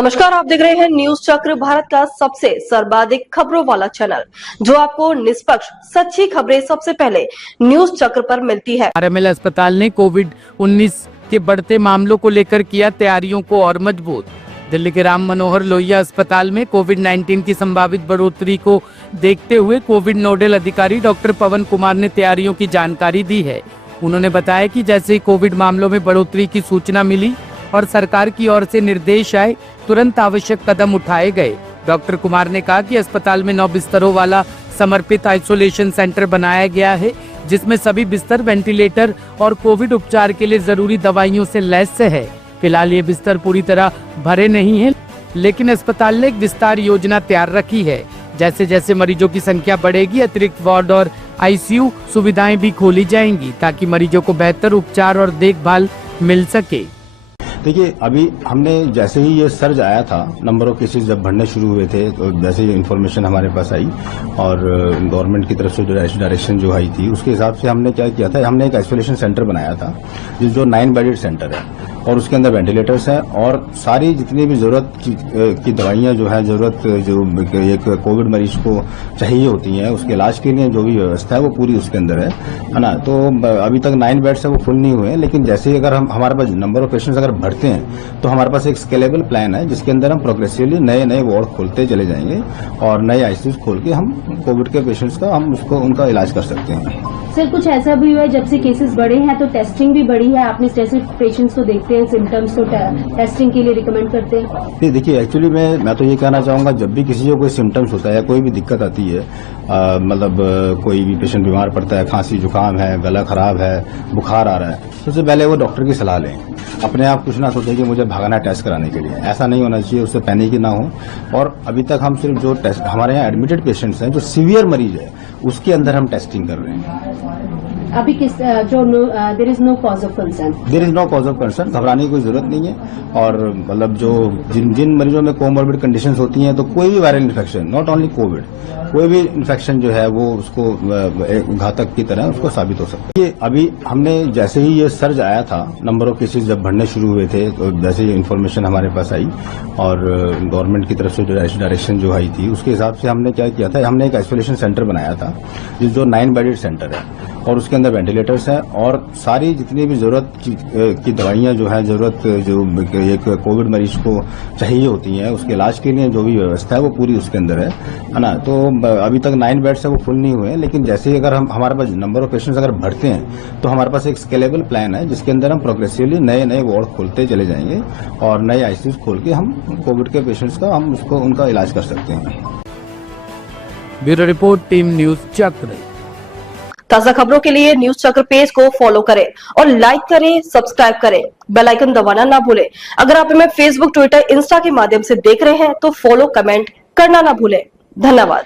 नमस्कार, आप देख रहे हैं न्यूज चक्र, भारत का सबसे सर्वाधिक खबरों वाला चैनल, जो आपको निष्पक्ष सच्ची खबरें सबसे पहले न्यूज चक्र पर मिलती है। आरएमएल अस्पताल ने कोविड-19 के बढ़ते मामलों को लेकर किया तैयारियों को और मजबूत। दिल्ली के राम मनोहर लोहिया अस्पताल में कोविड-19 की संभावित बढ़ोतरी को देखते हुए कोविड नोडल अधिकारी डॉक्टर पवन कुमार ने तैयारियों की जानकारी दी है। उन्होंने बताया कि जैसे ही कोविड मामलों में बढ़ोतरी की सूचना मिली और सरकार की ओर से निर्देश आए, तुरंत आवश्यक कदम उठाए गए। डॉक्टर कुमार ने कहा कि अस्पताल में 9 बिस्तरों वाला समर्पित आइसोलेशन सेंटर बनाया गया है, जिसमें सभी बिस्तर वेंटिलेटर और कोविड उपचार के लिए जरूरी दवाइयों से लैस है। फिलहाल ये बिस्तर पूरी तरह भरे नहीं हैं, लेकिन अस्पताल ने एक विस्तार योजना तैयार रखी है। जैसे जैसे मरीजों की संख्या बढ़ेगी, अतिरिक्त वार्ड और आईसीयू सुविधाएं भी खोली जाएंगी, ताकि मरीजों को बेहतर उपचार और देखभाल मिल सके। देखिए, अभी हमने जैसे ही ये सर्ज आया था, नंबर ऑफ केसेस जब बढ़ने शुरू हुए थे, तो जैसे ही इन्फॉर्मेशन हमारे पास आई और गवर्नमेंट की तरफ से जो डायरेक्शन जो आई थी, उसके हिसाब से हमने क्या किया था, हमने एक आइसोलेशन सेंटर बनाया था, जो 9 बेडेड सेंटर है और उसके अंदर वेंटिलेटर्स हैं और सारी जितनी भी जरूरत की दवाइयां जो है, जरूरत जो एक कोविड मरीज को चाहिए होती हैं, उसके इलाज के लिए जो भी व्यवस्था है वो पूरी उसके अंदर है ना। तो अभी तक 9 बेड्स है वो फुल नहीं हुए हैं, लेकिन जैसे ही अगर हमारे पास नंबर ऑफ पेशेंट्स अगर बढ़ते हैं तो हमारे पास एक स्केलेबल प्लान है, जिसके अंदर हम प्रोग्रेसिवली नए नए वार्ड खोलते चले जाएंगे और नए आईसीयू खोल के हम कोविड के पेशेंट्स का हम उनका इलाज कर सकते हैं। सर, कुछ ऐसा भी हुआ है जब से केसेस बढ़े हैं तो टेस्टिंग भी बढ़ी है, आपने जैसे पेशेंट्स को देखते हैं सिम्टम्स तो टेस्टिंग के लिए रिकमेंड करते हैं? देखिए, एक्चुअली मैं तो ये कहना चाहूंगा, जब भी किसी को कोई सिम्टम्स होता है, कोई भी दिक्कत आती है, मतलब कोई भी पेशेंट बीमार पड़ता है, खांसी जुकाम है, गला खराब है, बुखार आ रहा है, सबसे पहले वो डॉक्टर की सलाह लें। अपने आप कुछ ना सोचें कि मुझे भागना टेस्ट कराने के लिए, ऐसा नहीं होना चाहिए, उससे पैनिक ना हो। और अभी तक हम सिर्फ जो टेस्ट हमारे यहाँ एडमिटेड पेशेंट्स हैं, जो सीवियर मरीज है, उसके अंदर हम टेस्टिंग कर रहे हैं। अभी किस जो there is no cause of concern? There is no cause of concern, घबराने की कोई जरूरत नहीं है। और मतलब जो जिन मरीजों में कोमोर्बिड कंडीशंस होती हैं, तो कोई भी viral infection, not only Covid, कोई भी इन्फेक्शन जो है वो उसको घातक की तरह उसको साबित हो सकती है। अभी हमने जैसे ही ये सर्ज आया था, नंबर ऑफ केसेस जब बढ़ने शुरू हुए थे, तो जैसे ही इन्फॉर्मेशन हमारे पास आई और गवर्नमेंट की तरफ से जो डायरेक्शन जो आई थी, उसके हिसाब से हमने क्या किया था, हमने एक आइसोलेशन सेंटर बनाया था, जो 9 बेडेड सेंटर है और उसके अंदर वेंटिलेटर्स हैं और सारी जितनी भी जरूरत की दवाइयां जो है, जरूरत जो एक कोविड मरीज को चाहिए होती हैं, उसके इलाज के लिए जो भी व्यवस्था है वो पूरी उसके अंदर है ना। तो अभी तक 9 बेड्स है वो फुल नहीं हुए हैं, लेकिन जैसे ही अगर हमारे पास नंबर ऑफ पेशेंट्स अगर बढ़ते हैं तो हमारे पास एक स्केलेबल प्लान है, जिसके अंदर हम प्रोग्रेसिवली नए नए वार्ड खोलते चले जाएंगे और नए आईसीयू खोल के हम कोविड के पेशेंट्स का हम उनका इलाज कर सकते हैं। ब्यूरो रिपोर्ट, टीम न्यूज चक्र। ताजा खबरों के लिए न्यूज चक्र पेज को फॉलो करें और लाइक करें, सब्सक्राइब करें, बेल आइकन दबाना ना भूलें। अगर आप हमें फेसबुक, ट्विटर, इंस्टा के माध्यम से देख रहे हैं तो फॉलो, कमेंट करना ना भूलें। धन्यवाद।